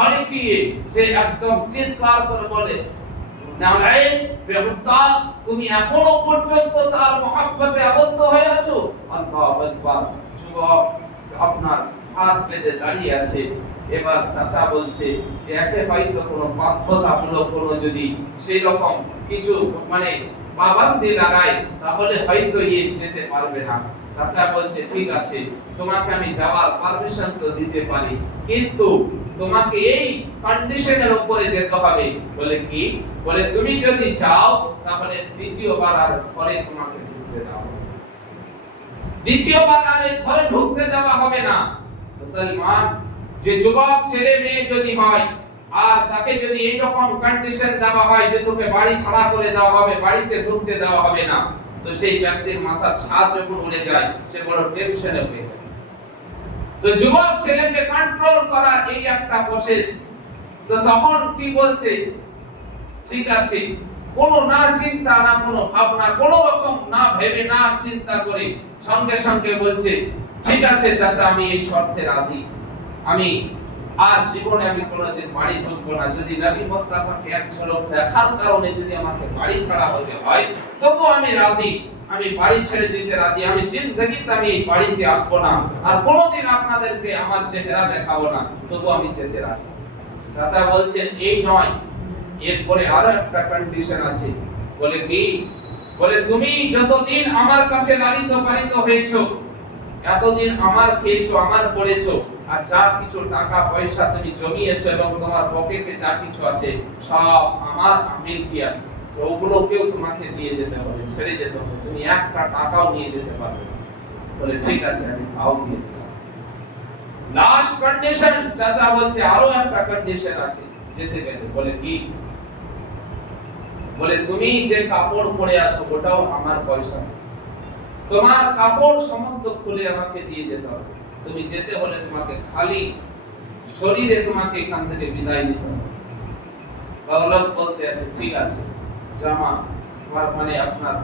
ভড়কিয়ে সে একদম চিৎকার করে বলে, নারায়ণ বেহুদা, তুমি এখনো পর্যন্ত তার মহব্বতে আবদ্ধ হয়ে আছো। আল্লাহু আকবার। যুবক আপনার হাত পেতে দাঁড়িয়ে আছে। এবার চাচা বলছে যে একে হয়তো কোনো বাধ্যতামূলক কোনো যদি সেই রকম কিছু পাবন্দি লাগায় তাহলে হয়তো যেতে পারবে না। চাচা বলছে ঠিক আছে, তোমাকে আমি যাওয়ার পারমিশন তো দিতে পারি, কিন্তু তোমাকে এই কন্ডিশনের উপরে যেতে হবে। বলে কি? বলে তুমি যদি যাও তাহলে দ্বিতীয়বার আর ঘরে তোমাকে ঢুকতে দাও, দ্বিতীয়বার আর ঘরে ঢুকতে দেওয়া হবে না। মুসলমান যে যুবক ছেলে মেয়ে যদি হয় আর তাকে যদি এই রকম কন্ডিশন দেওয়া হয় যে তোকে বাড়ি ছাড়া করে দেওয়া হবে, বাড়িতে ঢুকতে দেওয়া হবে না, তো সেই ব্যক্তির মাথার ছাদ যখন উড়ে যায় সে বড় টেনশনে হয়ে যায়। তো যুবক ছেলেকে কন্ট্রোল করা এই একটা প্রসেস। তো তখন কি বলছে? ঠিক আছে, কোনো না চিন্তা না কোনো ভাবনা, কোনো রকম না ভেবে না চিন্তা করে সঙ্গে সঙ্গে বলছে ঠিক আছে চাচা, আমি এই শর্তে রাজি। আমি আর জীবনে আমি কোনোদিন বাড়ি ঢুকবো না। যদি নবী মুস্তাফাকে এক ঝলক দেখার কারণে যদি আমাকে বাড়ি ছাড়া হতে হয় তবু আমি রাজি, আমি বাড়ি ছেড়ে দিতে রাজি। আমি জিন্দেগিতে আমি এই বাড়িতে আসবো না, আর কোনোদিন আপনাদেরকে আমার চেহারা দেখাবো না, তবু আমি যেতে রাজি। চাচা বলছেন এই নয়, এরপরে আরো একটা কন্ডিশন আছে। বলে কি? বলে তুমি যতদিন আমার কাছে লালিত পালিত হয়েছো, এতদিন আমার খেয়েছো, আমার পড়েছো, আর যা কিছু টাকা পয়সা তুমি জমিয়েছো এবং তোমার পকেটে যা কিছু আছে সব আমার মিলকিয়াত, তো ওগুলোকেও তোমাকে দিয়ে যেতে হবে, ছেড়ে যেতে হবে, তুমি একটা টাকাও নিয়ে যেতে পারবে না। বলে ঠিক আছে, আমি তাও দিয়ে দিলাম। লাস্ট কন্ডিশন চাচা বলছে আরো একটা কন্ডিশন আছে যেতে গেলে। বলে কি? বলে তুমি যে কাপড় পরে আছো ওটাও আমার পয়সা, তোমার কাপড় সমস্ত খুলে আমাকে দিয়ে যেতে হবে। তুমি যেতে হলে তোমাকে খালি শরীরে তোমাকে এখান থেকে বিদায় নিতে হবে। বাউলক বলতে আছে ঠিক আছে, জামা আপনার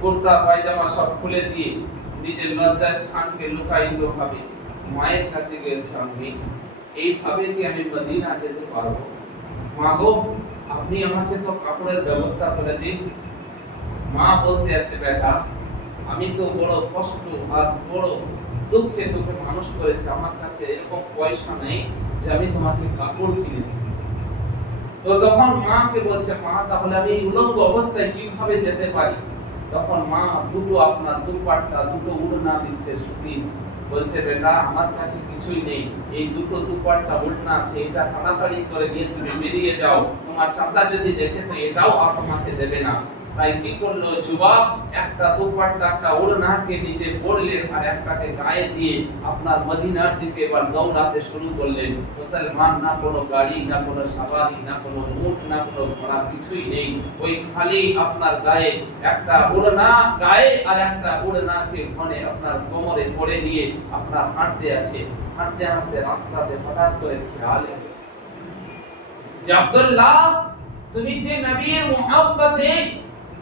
কুর্তা পায়জামা সব খুলে দিয়ে নিজের লজ্জা স্থানকে লুকায়িত ভাবে মায়ের কাছে গেছে। আমি এইভাবে কি আমি মদিনা যেতে পারবো? মা গো, আপনি আমাকে তো কাপড়ের ব্যবস্থা করে দিন। মা বলতে আছে বেটা, আমি তো বড় কষ্ট আর বড় দুঃখে তোকে মানুষ করেছি, আমার কাছে এরকম পয়সা নেই যে আমি তোমাকে কাপড় কিনে দেব। তো তখন মাকে বলছে মা, তাহলে আমি উলঙ্গ অবস্থায় কিভাবে যেতে পারি? তখন মা দুটো আপনার দুপাট্টা দুটো উড়না দিচ্ছে সুতি। বলছে বেটা, আমার কাছে কিছুই নেই, এই দুটো দুপাট্টা উড়না আছে, এটা তাড়াতাড়ি করে নিয়ে তুমি বেরিয়ে যাও, তোমার চাচা যদি দেখে তো এটাও তোমাকে দেবে না। তাই কি করলো যুবক, একটা দুপাট্টা একটা ওড়নাকে নিজে পরলেন আর একটাকে গায়ে দিয়ে আপনার মদিনার দিকে এবার দৌড়াতে শুরু করলেন। মুসলমান, না কোনো গাড়ি, না কোনো সওয়ারি, না কোনো উট, না কোনো ঘোড়া, কিছুই নেই। ওই খালি আপনার গায়ে একটা ওড়না, গায়ে আর একটা ওড়নাকে ঘনে আপনার কোমরে পরে নিয়ে আপনার হাঁটতে আছে। হাঁটতে হাঁটতে রাস্তাতে হঠাৎ করে খেয়াল এলো যে আব্দুল্লাহ, তুমি যে নবীর মুহাব্বতে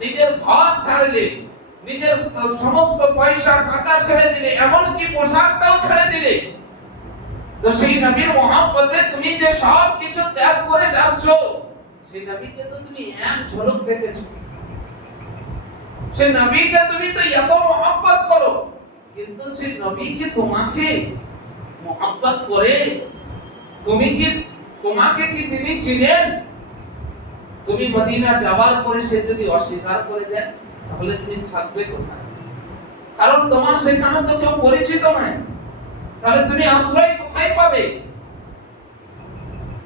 নিজের ঘর ছাড়লে, নিজের সমস্ত পয়সা টাকা ছেড়ে দিলে, এমনকি পোশাকটাও ছেড়ে দিলে, তো সেই নবীর মুহাব্বতে তুমি যে সব কিছু ত্যাগ করে যাচ্ছ, সেই নবীকে তো তুমি এক ঝলক দেখেছো, সেই নবীকে তুমি তো এত মুহাব্বত করো, কিন্তু সেই নবীকে তোমাকে মুহাব্বত করে তোমাকে কি তিনি চিনেন? তুমি মদিনা যাওয়ার পরে সে যদি অস্বীকার করে দেয় তাহলে তুমি থাকবে কোথায়? কারণ তোমার সেখানে তো কেউ পরিচিত নয়, তাহলে তুমি আশ্রয় কোথায় পাবে?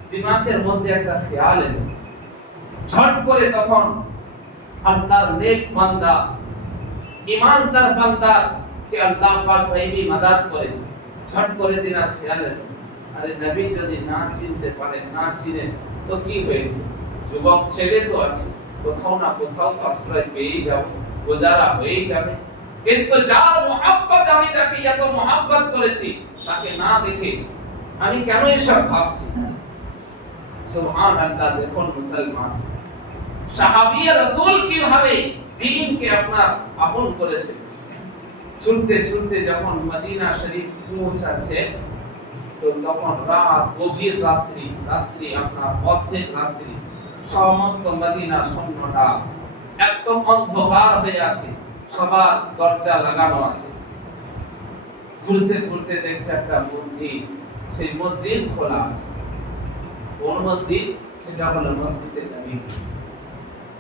দিমাগের মধ্যে একটা খেয়াল এলো। ঝট করে তখন আল্লাহর নেক বান্দা, ঈমানদার বান্দা কে আল্লাহ পাক গায়বী মাদদ করে, ঝট করে দিনার খেয়াল এলো, আরে নবী যদি না চিনতে পারে, না চিনে তো কি হয়েছে? যুবক ছেলে তো আছে, কোথাও না কোথাও তো আশ্রয় পেয়েই যাবে, গুজারা হয়েই যাবে। কিন্তু যার মুহাব্বত, আমি যাকে এত মুহাব্বত করেছি, তাকে না দেখে আমি কেন এসব ভাবছি? সুবহানাল্লাহ। দেখুন মুসলমান, সাহাবীয়ে রাসূল কিভাবে দ্বীনকে আপনার আপন করেছে। চলতে চলতে যখন মদিনা শরীফ পৌঁছাচ্ছে, তো তখন রাত, গভীর রাত্রি, আপনার অর্ধেক রাত্রি, সমস্ত মদিনা শূন্যটা একদম অন্ধকার হয়ে আছে, সবার দরজা লাগানো আছে। ঘুরতে ঘুরতে দেখছে একটা মসজিদ, সেই মসজিদ খোলা আছে। কোন মসজিদ? সেটা হলো মসজিদে নবী।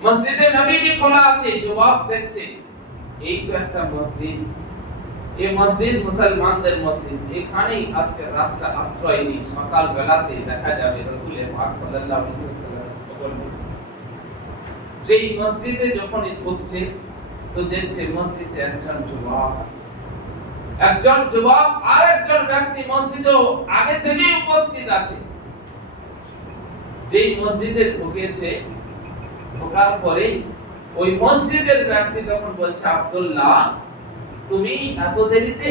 মসজিদে নবী খোলা আছে। যুবক দেখছে এই তো একটা মসজিদ, এই মসজিদ মুসলমানদের মসজিদ, এখানেই আজকে রাতটা আশ্রয় নিই, সকাল বেলাতে দেখা যাবে রাসূল পাক সাল্লাল্লাহু আলাইহি ওয়াসাল্লাম বললেন। যেই মসজিদে যখনই ঢুকছে তো দেখছে মসজিদে একজন যুবক আছে, একজন যুবক আর একজন ব্যক্তি মসজিদে আগে থেকেই উপস্থিত আছে। যেই মসজিদে ঢুকেছে, ঢোকার পরে ওই মসজিদের ব্যক্তি তখন বলছে, আব্দুল্লাহ তুমি এত দেরিতে?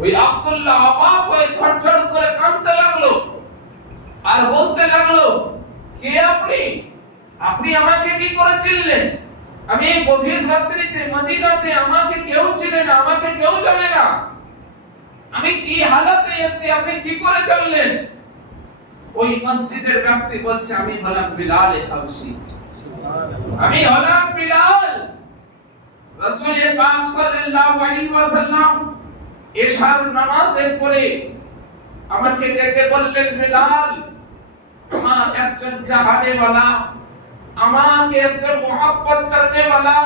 ওই আব্দুল্লাহ অবাক হয়ে ঝরঝর করে কাঁদতে লাগলো আর বলতে লাগলো, কে আপনি? আপনি আমাকে কি করে চিনলেন? আমি এই গভীর রাত্রিতে মদিনাতে, আমাকে কেউ চিনে না, আমাকে কেউ জানে না, আমি কি হালাতে এসেছি, আপনি কি করে জানলেন? ওই মসজিদের ব্যক্তি বলছে, আমি হলাম বিলাল হাবশী, আমি হলাম বিলাল। রাসূল পাক সাল্লাল্লাহু আলাইহি ওয়াসাল্লাম এশার নামাজের পরে আমাকে ডেকে বললেন, বিলাল আমার একজন চাহনে वाला, আমাকে একজন mohabbat করনে वाला,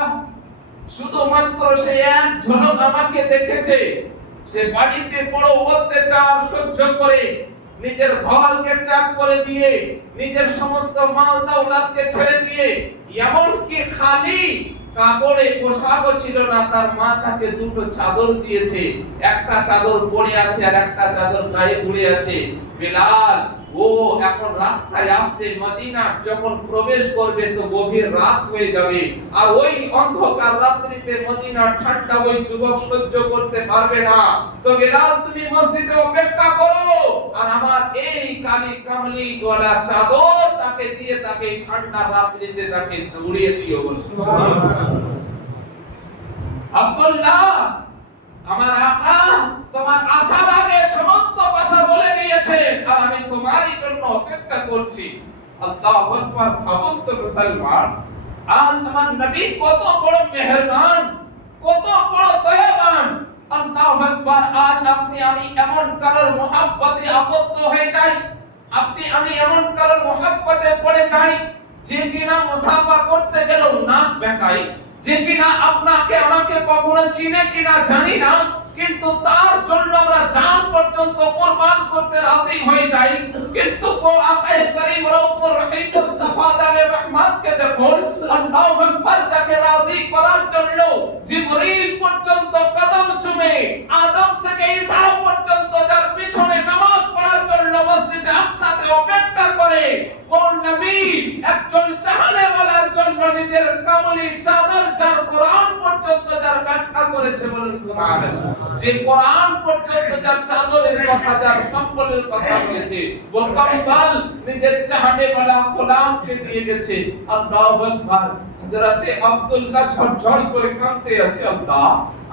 শুধুমাত্র সে এক ঝলক আমাকে দেখেছে, সে বাড়িতে বড় অত্যাচার সহ্য করে নিজের ঘরকে ত্যাগ করে দিয়ে, নিজের সমস্ত মাল দৌলতকে ছেড়ে দিয়ে, এমনকি খালি কাপড়ে পোশাকও ছিল না, তার মা তাকে দুটো চাদর দিয়েছে, একটা চাদর পরে আছে আর একটা চাদর গায়ে উড়ে আছে। বিলাল ও এখন রাস্তায় আসছে, মদিনা যখন প্রবেশ করবে তো গভীর রাত হয়ে যাবে, আর ওই অন্ধকার রাত্রিতে মদিনার ঠান্ডা ওই যুবক সহ্য করতে পারবে না। তো বিলাল তুমি মসজিদে অপেক্ষা করো, আর আমার এই কালি কামলি গলা চাদর তাকে দিয়ে তাকে ঠান্ডা রাত্রিতে তাকে উড়িয়ে দিও। আব্দুল্লাহ আমার আকা তোমার আসার আগে সমস্ত কথা বলে দিয়েছেন, আর আমি তোমারই জন্য অপেক্ষা করছি। আল্লাহু আকবার। ভাবুন তো মুসলমান, আজ আমার নবী কত বড় মেহেরবান, কত বড় দয়াবান। আল্লাহু আকবার। আজ আপনি আমি এমন কারোর মহব্বতে আবদ্ধ হয়ে যাই, আপনি আমি এমন কারোর মহব্বতে পড়ে যাই যে কিনা মুসাফা করতে গেলেও নাক বেঁকাই, যে কিনা আপনাকে আমাকে কখনো চিনে কিনা জানি না, কিন্তু তার জন্য আমরা জান পর্যন্ত কুরবান করতে রাজি হয়ে যাই। কিন্তু আকায়ে করিম রউফুর রহিম মুস্তাফা দালে রহমত কে দেখুন, আল্লাহু আকবার, যাকে রাজি করার জন্য জিবরিল পর্যন্ত কদম চুমে, আদম থেকে ঈসা পর্যন্ত যার পিছনে নামাজ পড়ার জন্য মসজিদে আকসাতে অপেক্ষা করে, কোন নবী একজন চাহনেওয়ালার জন্য নিজের কামলি চাদর, যার কোরআন পর্যন্ত যার ব্যাখ্যা করেছে, বলুন সুবহানাল্লাহ। যে কোরআন পর্যন্ত যার চাদরের কথা, যার কম্বলের কথা বলেছে, ও কম্বল নিজের চাহনেওয়ালা গোলামকে দিয়ে গেছে। আল্লাহু আকবার। হযরতে আব্দুল্লাহ ঝরঝর করে কাঁদতে আছে, আল্লাহ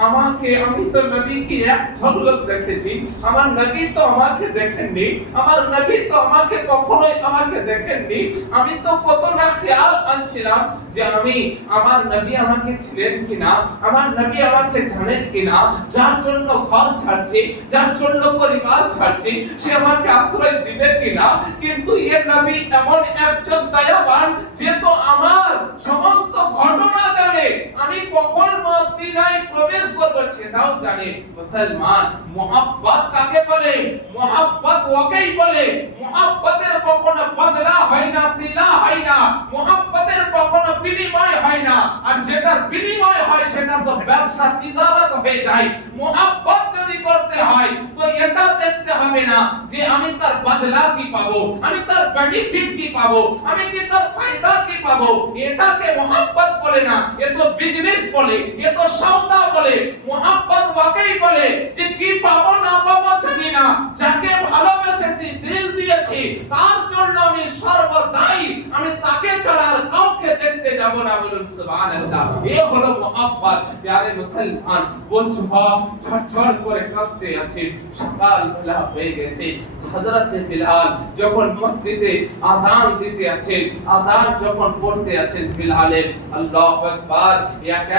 আমাকে, আমি তো নবীকে এক ঝলক দেখেছি, আমার নবী তো আমাকে দেখেননি, আমার নবী তো আমাকে কখনোই আমাকে দেখেননি, আমি তো কত না খেয়াল আনছিলাম যে আমি, আমার নবী আমাকে ছিলেন কিনা, আমার নবী আমাকে জানেন কিনা, যার জন্য ঘর ছাড়ছি, যার জন্য পরিবার ছাড়ছি, সে আমাকে আশ্রয় দিবে কিনা। কিন্তু এ নবী এমন একজন দয়াবান যে তো আমার সমস্ত ঘটনা জানে, আমি কখন মদিনায় প্রবেশ করব সেটাও জানে। মুসলমান, মোহাব্বত কাকে বলে? মোহাব্বত ওকেই বলে, মোহাব্বতের কখনো বদলা হয় না, সিলা হয় না, মোহাব্বতের কখনো বিনিময় হয় না, আর যেটার বিনিময় হয় সেটা তো ব্যবসা তিজারত হয়ে যায়। মোহাব্বত যদি করতে হয় তো এটা দেখতে হবে না যে আমি তার বদলা কি পাবো, আমি তার বেনিফিট কি পাবো, আমি কি তার ফায়দা কি পাবো, এটাকে মোহাব্বত বলে না, এ তো বিজনেস বলে, এ তো সওদা বলে। মোহাব্বত ওকেই বলে যে কি পাবো না পাবো জানি না, যাকে ভালোবেসেছি, দিল দিয়েছি, তার জন্য আমি সর্বদাই আমি তাকে ছাড়া আর কাউকে দেখতে যাব না। বলুন সুবহানাল্লাহ। এই হলো মুহাব্বত। প্যারে মুসলমান, ও যুবক ঝরঝর করে কাঁদতে আছে। সকালবেলা হয়ে গেছে। হযরত বিলাল যখন মসজিদে আযান দিতে আছেন, আযান যখন পড়তে আছেন বিলালের, আল্লাহু আকবার,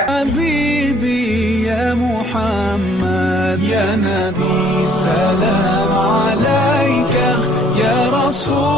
حبيبي يا محمد يا نبي سلام عليك يا رسول